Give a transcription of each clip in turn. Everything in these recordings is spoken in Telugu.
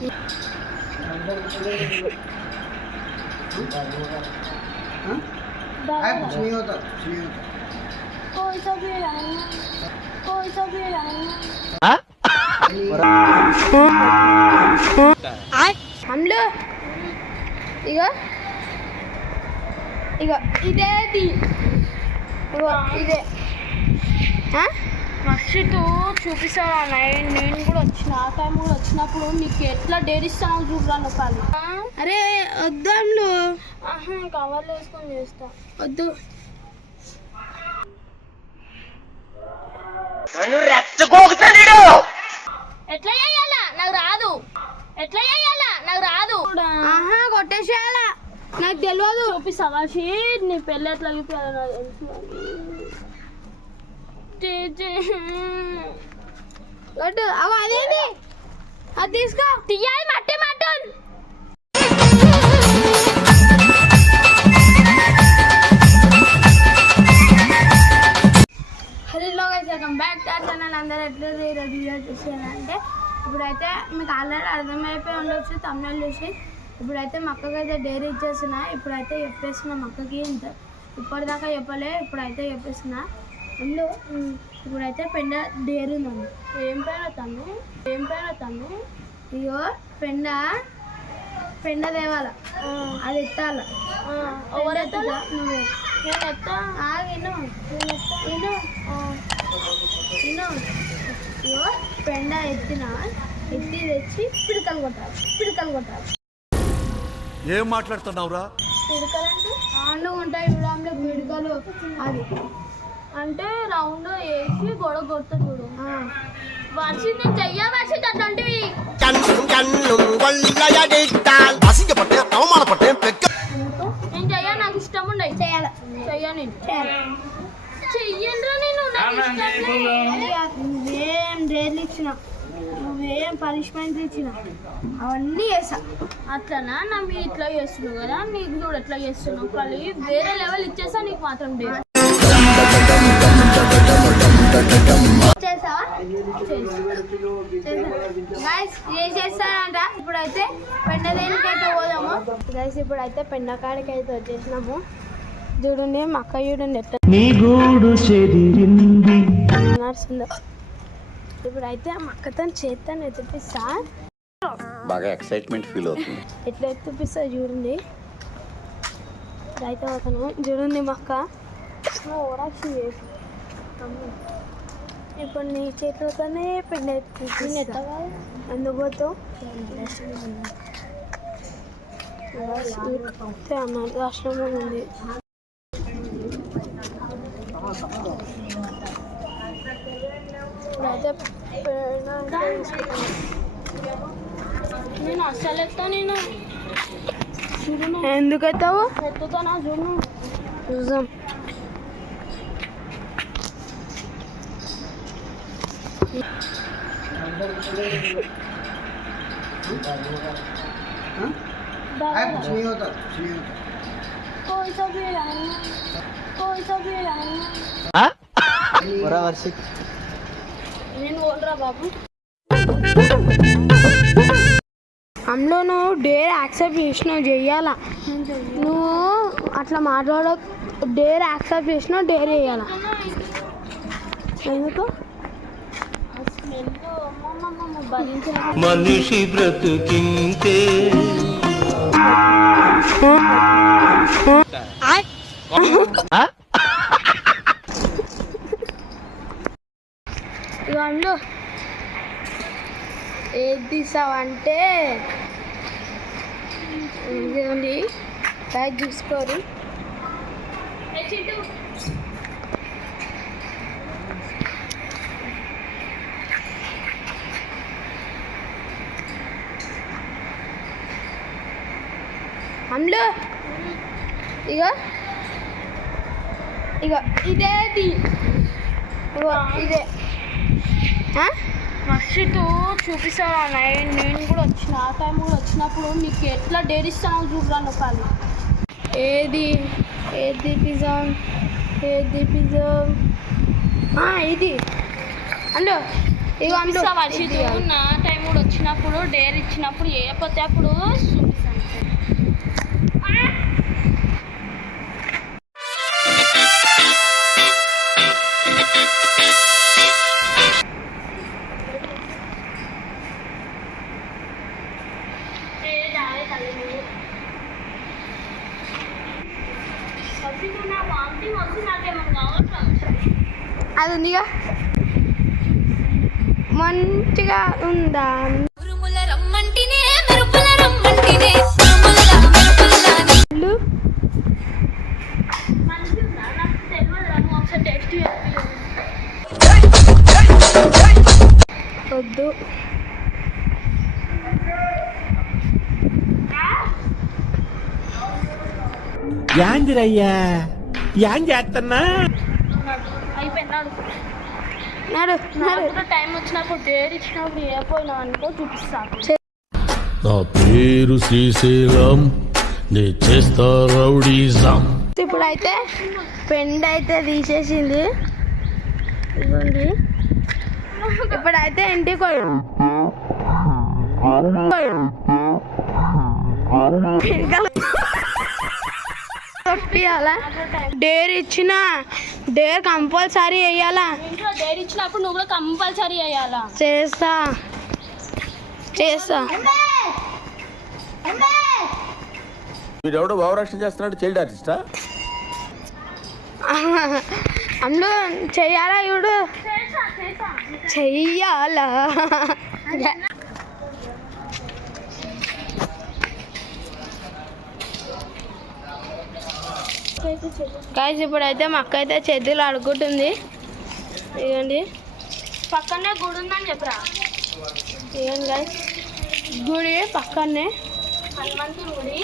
कुछ नहीं होता, कुछ नहीं होता। कोई सा भी लाएंगे, कोई सा भी लाएंगे। हम लोग ఇగో ఇదేది ఇగో ఇదే మస్తు చూపిస్తాను. నేను కూడా వచ్చిన ఆ టైం కూడా వచ్చినప్పుడు నీకు ఎట్లా డేరిస్తాను చూడరా నొప్పాలి. అరే వద్దాంలో కవర్లు వేసుకొని చేస్తా. వద్దు ఎట్లా చేయాలా నాకు రాదు, ఎట్లా చేయాలా నాకు రాదు. కొట్టేసేయాలా నాకు తెలియదు. చూపిస్తావా షీట్ నీ పెళ్ళి ఎట్లా చూపించాలి నాకు తెలుసు. అదేది అది తీసుకో తీయాలి మట్టి mutton. Hello guys welcome back to our channel. అందరూ ఎట్లా ఈరోజు వీడియో చూసానంటే ఇప్పుడైతే మీకు ఆల్రెడీ అర్థమైపోయి ఉండొచ్చు తమిళ చూసి. ఇప్పుడైతే మా అక్కకి అయితే డైరీ ఇచ్చేస్తున్నా. ఇప్పుడైతే చెప్పేస్తున్నా మా అక్కకి ఇంత ఇప్పటిదాకా చెప్పలే, ఇప్పుడైతే చెప్పేస్తున్నా. అందులో ఇప్పుడైతే పెండ డైరీ ఉందండి. ఏం పైన తను ఇగో పెండ తేవాల, అది ఎత్తాల. ఎవరెత్తాల నువ్వే. నేను ఎత్తా ఆగిను ఇగో పెండ ఎత్తి తెచ్చి పిడకలు కొట్టాలి. ఏం మాట్లాడుతున్నావురా? పిడకలు అంటే రౌండ్ ఉంటాయి చూడండి పిడకలు. అది అంటే రౌండ్ వేసి గొడవ కొడతా చూడు. వర్షి నేను చెయ్య వర్షి అట్లాంటివి నేను చెయ్య, నాకు ఇష్టం ఉండవు. చెయ్య నేను చెయ్యండ్రా. నేను నువ్వేం డైర్లు ఇచ్చినా, నువ్వేం పనిష్మెంట్ ఇచ్చినా అవన్నీ చేస్తా. అట్లనా నా మీరు ఇట్లా చేస్తున్నావు కదా, నీకు చూడు ఎట్లా చేస్తున్నావు. కానీ వేరే లెవెల్ ఇచ్చేస్తా నీకు మాత్రం డే చేస్తానంట. ఇప్పుడైతే పెండ దేనికైతే పోదాము గైస్. ఇప్పుడైతే పెండకాడికి అయితే వచ్చేసినాము. చూడండి మా అక్క చూడండి ఎట్లా నడుస్తుందో. ఇప్పుడైతే మా అక్కతో చేస్తాను ఎత్తిపిస్తా. బాగా ఎక్సైట్మెంట్ ఫీల్ అవుతుంది. ఎట్లా ఎత్తిపిస్తా చూడండి. అయితే అవుతాను చూడండి మా అక్క ఓరాక్షన్ చేసి. ఇప్పుడు నీ చేతులతోనే పెండ ఎత్తి ఎత్తగా అందుకోతావు అన్నారు. ఆశ్రమం ఉంది. అయితే నేను అస్సలు ఎత్తా. నేను ఎందుకు ఎత్తావు? ఎత్తుతానా చూడు చూద్దాం. कुछ नहीं होता, कुछ नहीं होता। कोई सा भी लाएंगे, कोई सा भी लाएंगे। నేను బోల్రా బాబు. అందులో నువ్వు డేర్ యాక్సెప్ట్ చేసినావు చెయ్యాలా. నువ్వు అట్లా మాట్లాడ డేర్ యాక్సెప్ట్ చేసినావు డేర్ చేయాలా. ఎందుకు మనిషి బ్రతుకింతే ఇవన్నీ ఏది తీసావంటే ఇదిగోండి బ్యాగ్ చూసుకోరు. అందులో ఇగో ఇదేది ఇగో ఇదే మస్తు చూపిస్తాను. నేను కూడా వచ్చిన ఆ టైం కూడా వచ్చినప్పుడు నీకు ఎట్లా డేరిస్తాను చూడరా నొప్పాలి. ఏది పిజ్జా ఇది అందులో ఇగో అందులో వర్షితు నా టైం కూడా వచ్చినప్పుడు డేర్ ఇచ్చినప్పుడు చేయకపోతే అప్పుడు అది ఉందిగా మంచిగా ఉందా ఇల్లు? వద్దు యాందిరయ్యా యాం చేస్తున్నా అయిపోయినాడు నడు నడు నాకు టైం వచ్చినప్పుడు డేర్ ఇచ్చినప్పుడు ఏ పోయినా అనుకో చూపిస్తాను. నా పేరు శ్రీశైలం నే చేస్తా రౌడీజం. ఇప్పుడైతే పెండ్ అయితే తీసేసింది ఇదిగోండి. ఇప్పుడైతే ఇంటికి కొట్టియాలా డేర్ ఇచ్చిన డేర్ కంపల్సరీ వేయాలా. ఇంట్లో డేర్ ఇచ్చినప్పుడు నువ్వు కూడా కంపల్సరీ వేయాలా. చేస్తా చేస్తా వీడెవడో భావరక్షణ చేస్తున్నాడు, చైల్డ్ ఆర్టిస్టా? అందులో చెయ్యాలా ఇప్పుడు చెయ్యాలా. గాయస్ ఇప్పుడైతే మా అక్క అయితే చేతులు ఆడుకుంటుంది. ఇవ్వండి పక్కనే గుడి ఉందని చెప్పరా. ఇవ్వండి గాయస్ గుడి పక్కనే హనుమంతుడి గుడి.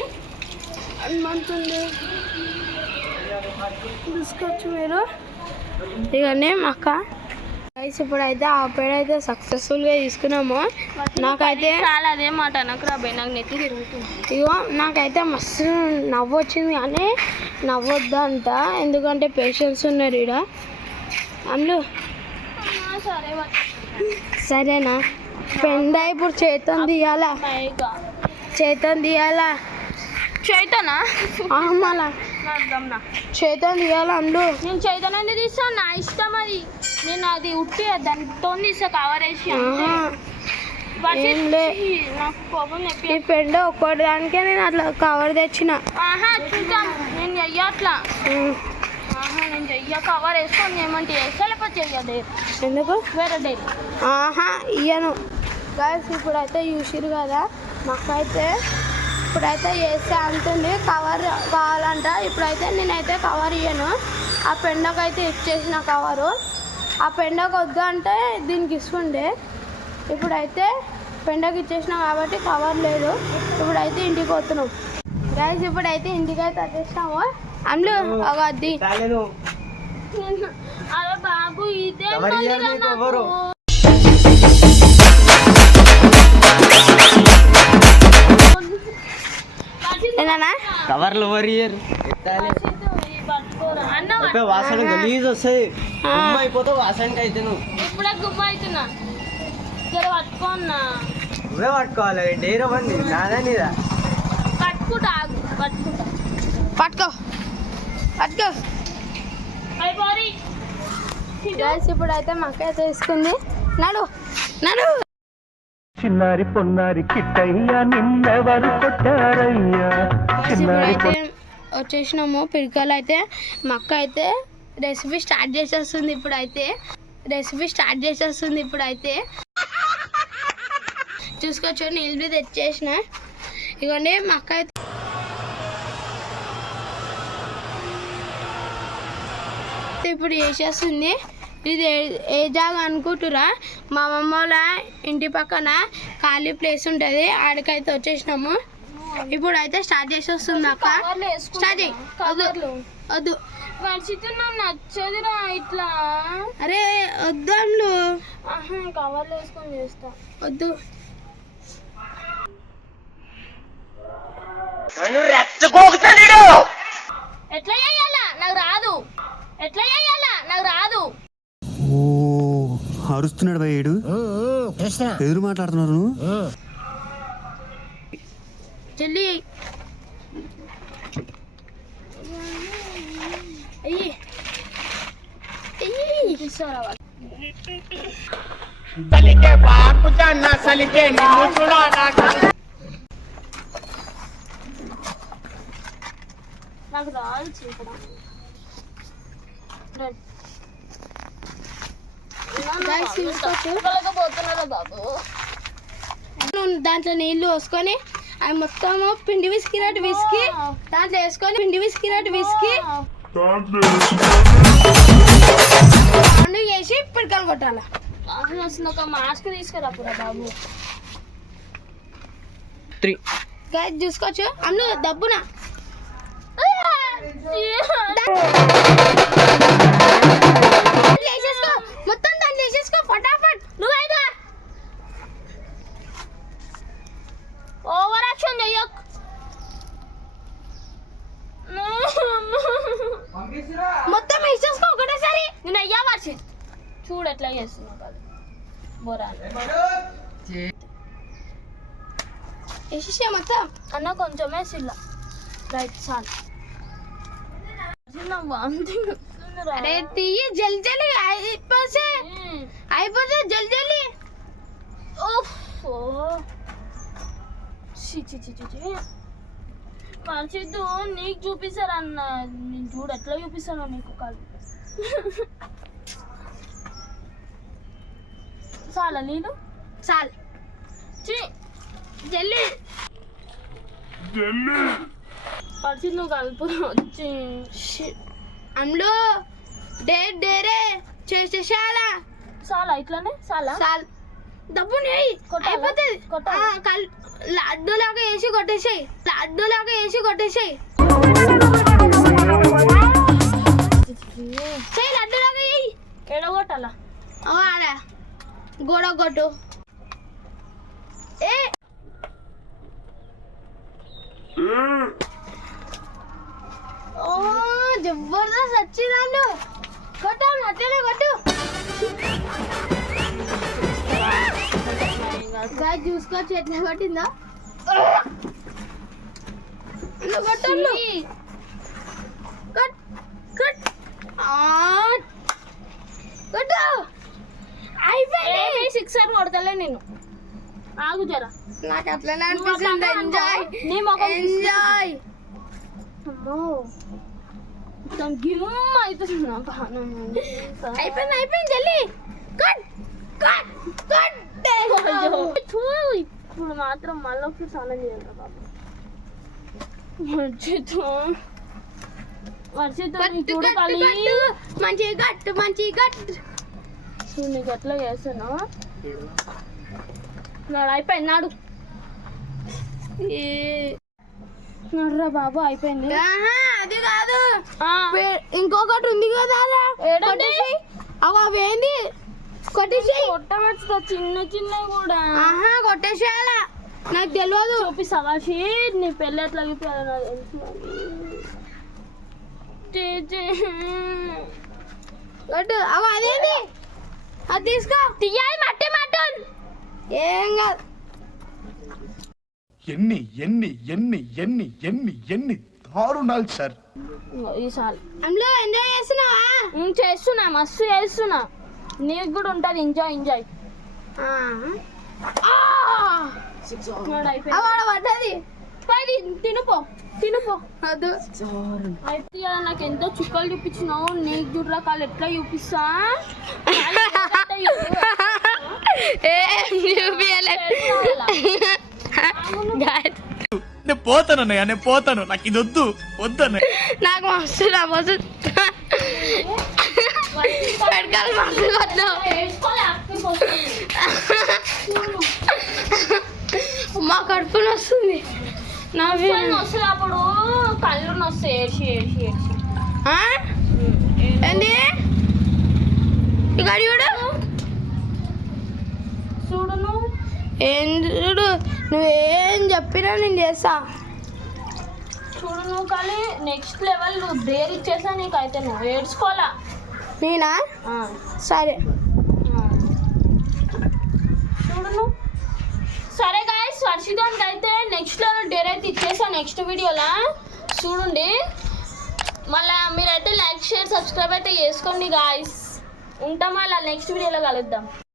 హనుమంతుంది తీసుకోవచ్చు మీరు. ఇవన్నీ మా అక్క గైస్ ఇప్పుడైతే ఆ పేడ అయితే సక్సెస్ఫుల్గా తీసుకున్నాము. నాకైతే చాలా అదే మాట నాకు రాబోయే నాకు నెత్తి తిరుగుతుంది. ఇగో నాకైతే మస్తు నవ్వు వచ్చింది కానీ నవ్వొద్దంట, ఎందుకంటే పేషెంట్స్ ఉన్నారు ఈడ. అందులో సరే సరేనా పెండ ఇప్పుడు చేతం తీయాలా, చేతం తీయాలా, చైతనా మళ్ళా అర్థంనా చేతం తీయాలా. అందులో నేను చైతన్యాన్ని తీస్తాను, నా ఇష్టం అది. నేను అది ఉట్టి దానితో తీస్తా కవర్ వేసి. ఏం లే. నాకు కోపం చెప్పి ఈ పెండ ఒక్కటి దానికే నేను అట్లా కవర్ తెచ్చిన. చూద్దాం నేను చెయ్య అట్లా. నేను చెయ్య కవర్ వేసుకొని ఏమంటే వేస్తా లేకపోతే చెయ్యదే. ఎందుకు వేరే డే ఇయ్యను. గైస్ ఇప్పుడైతే చూసిరు కదా మాకైతే ఇప్పుడైతే వేస్తే అంటుంది కవర్ కావాలంట. ఇప్పుడైతే నేనైతే కవర్ ఇయ్యను, ఆ పెండకైతే ఇచ్చేసిన కవరు. ఆ పెండకు వద్దు అంటే దీనికి ఇస్తుండే, ఇప్పుడైతే పెండకి ఇచ్చేసిన కాబట్టి కవర్ లేదు. ఇప్పుడైతే ఇంటికి వస్తున్నాం గైస్. ఇప్పుడైతే ఇంటికైతే వచ్చేసినాము. అందులో అది అరే బాబు ఇదే ఏనా కవర్లు వరియర్ వాసన గలీజ్ వస్తుంది, గుమ్మ అయిపోతే వాసనకి అయితే నువ్వు ఇప్పుడే గుమ్మ అవుతున్నా. జర పట్టుకోన్నా, నువ్వే పట్టుకోవాలి. డేర్ అవ్వండి నాదా నీదా పట్టుకుంటా పట్టుకుంటా పట్టుకో పట్టుకో. అయిపోయి గైస్ ఇప్పుడైతే మా అక్క అయితే తీసుకుంది. నడు నడు. చిన్నారి పొన్నారి కిట్టయ్యా నిన్నెవరు కొట్టారయ్యా. ఇప్పుడైతే వచ్చేసినాము పిరికలు. అయితే మా అక్క అయితే రెసిపీ స్టార్ట్ చేసేస్తుంది. ఇప్పుడైతే చూసుకోవచ్చు నీళ్ళు తెచ్చేసిన. ఇవ్వండి మా అక్క అయితే ఇప్పుడు చేసేస్తుంది. ఇది ఏ జాగా అనుకుంటురా, మా అమ్మమ్మ వాళ్ళ ఇంటి పక్కన ఖాళీ ప్లేస్ ఉంటుంది, ఆడికైతే వచ్చేసినాము. ఇప్పుడు అయితే స్టార్ట్ చేసేస్తుంది అక్క. స్టార్ట్ చేయి. వద్దు వర్షితు నాకు నచ్చదురా ఇట్లా. అరే వద్దు అందులో కవర్లు వేసుకొని చేస్తా. వద్దు ఎట్లా చేయాలా నాకు రాదు, ఎట్లా చేయాలా నాకు రాదు. అరుస్తున్నాడు భయ్యుడు. ఎదురు మాట్లాడుతున్నారు నువ్వు? జల్లి అయ్యి తీసుకోరా వాళ్ళు. నాకు రాదు చీపడం. పోతున్నారా బాబు? దాంట్లో నీళ్లు పోసుకొని అవి మొత్తం పిండి విసికినట్టు విసికి దాంట్లో వేసుకొని పిండి విసికినట్టు విసికి వేసి పిడకలు కొట్టాలి. వాసన వస్తుంది. ఒక మాస్క్ తీసుకురా పురా బాబు. 3 గైస్ చూసుకోవచ్చు అన్ను దబ్బున వేసేసుకో, మొత్తం దాన్ని వేసేసుకో ఫటాఫట్. నువ్వైనా ఓవర్ యాక్షన్ చెయ్యక్. మొత్తం వేసేసుకో ఒకటేసారి. నేను అయ్యా వర్షి చూడు ఎట్లా చేస్తున్నా కాదు బోరా వేసేసా మొత్తం. అన్న కొంచెం వేసిల్లా రైట్ చాలు. అరే తీయి జల్ జల్లి అయిపోతే జల్ జల్లి. మర్చిద్దు నీకు చూపిస్తారు అన్న. నేను చూడు ఎట్లా చూపిస్తాను నీకు కాదు. చాలా నేను చాలు జల్లి పరిచి నువ్వు కలుపు వచ్చి అమ్ములు డేరే చేసేసాలా చాలా ఇట్లానే చాలా డబ్బు అయిపోతుంది. లడ్డూలాగా వేసి కొట్టేసాయి. లడ్డూలాగా వేయి. ఎడగొట్టాలా ఆడా గోడ కొట్టు. జబర్దస్త్ వచ్చిందండు. కొట్టాను అట్లనే కొట్టు. చూసుకోవచ్చు ఎట్లా కొట్టిందో. కొట్టు అయిపోయింది. 6 అని కొడతలే నేను. ఆగు జరా. నాకు అట్లనే అనిపిస్తుంది. ఎంజాయ్ అమ్మో అయిపోయింది జల్లి. ఇప్పుడు మాత్రం మళ్ళీ ఒకసారి స్నానం చేయాలి బాబు. మంచి గట్టు నీకు ఎట్లా చేస్తాను. నాడు అయిపోయింది. నడురా బాబు అయిపోయింది. అది కాదు ఇంకొకటి ఉంది కదా అవేంది కొట్టేసి కొట్టవచ్చు చిన్న కూడా కొట్టేసేయాలా. నాకు తెలియదు. చూపిస్తావా నీ పెళ్ళి ఎట్లా కొట్టు. అదేంది అది తీసుకో. తీయాలి మట్టి మటన్ ఏం కాదు. ఎన్ని దారుణాలు సార్. ఈసారి అందులో ఎంజాయ్ చేస్తున్నావా? చేస్తున్నా, మస్తు చేస్తున్నా. నీకు కూడా ఉంటుంది ఎంజాయ్. పడ్డది తినుపో అది అయితే నాకు ఎంతో చుక్కలు చూపించినావు. నీకు చూడు రకాలు ఎట్లా చూపిస్తా. నేను పోతాను నాకు ఇది వద్దు. నాకు మస్తు మా కడుపు వస్తుంది. అప్పుడు కళ్ళు వస్తాయి. ఏడ్చి ఏంది ఇక్కడ చూడు నువ్వు ఏం చూడు. నువ్వేం చెప్పినా నేను చేస్తా. చూడు నువ్వు కానీ నెక్స్ట్ లెవెల్ నువ్వు డేర్ ఇచ్చేసా. నీకైతే నువ్వు ఏడ్చుకోవాలా. నేనా సరే చూడు అనుకుంటున్నావు? సరే గాయస్, వర్షితానికి అయితే నెక్స్ట్ డేర్ అయితే ఇచ్చేసా నెక్స్ట్ వీడియోలో చూడండి. మళ్ళీ మీరైతే లైక్ షేర్ సబ్స్క్రైబ్ అయితే చేసుకోండి గాయస్. ఉంటాం, మళ్ళీ నెక్స్ట్ వీడియోలో కలుద్దాం.